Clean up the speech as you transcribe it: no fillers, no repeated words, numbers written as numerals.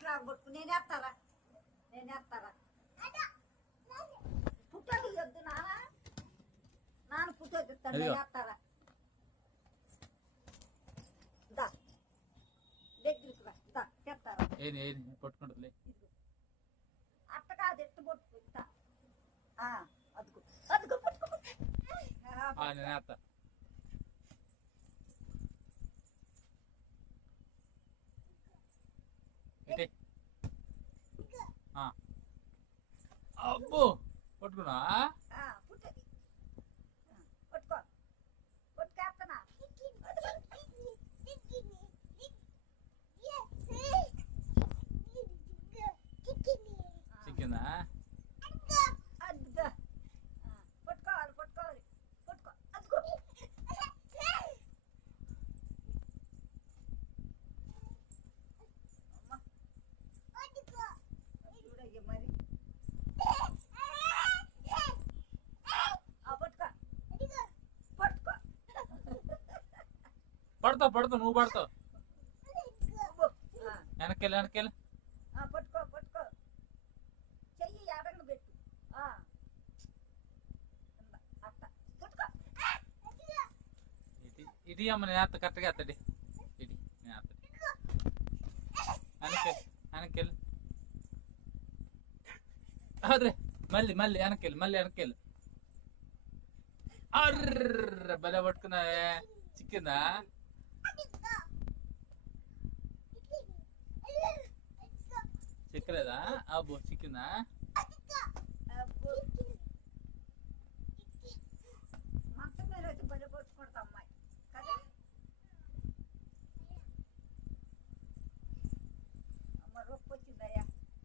అట్లా కొట్టుకు నేనేస్తారా పుట్టలు వద్దు నాన్న పుట్టలు నేనేస్తారా దగ్గరికి రా చెప్తారా పట్టుకుంటుంది అట్ట కాదు ఎట్టు పట్టుకుంటా అదుగు అదుగు పట్టుకో నేనేస్తా అబ్బో పట్టుకున్నా పుట్టది పట్టుకో పట్టుకేస్తానా చిక్కిందా అద్దుగా పట్టుకోవాలి పట్టుకో అదుగో చూడయ్య మరి పడతావు నువ్వు పడతావు వెనక్కెళ్ళి పట్టుకో చెయ్యి ఎడంగా పెట్టు అట్ట పట్టుకో ఇది అమ్మ నేను అత్త కరెక్ట్గా ఎత్తడి ఇది నేను అత్త వెనక్కెళ్ళి అదే మళ్ళీ వెనక్కెళ్ళి అర్ర భలే పట్టుకున్నావే చిక్కిందా చిక్కలేదా అబ్బో చిక్కిందా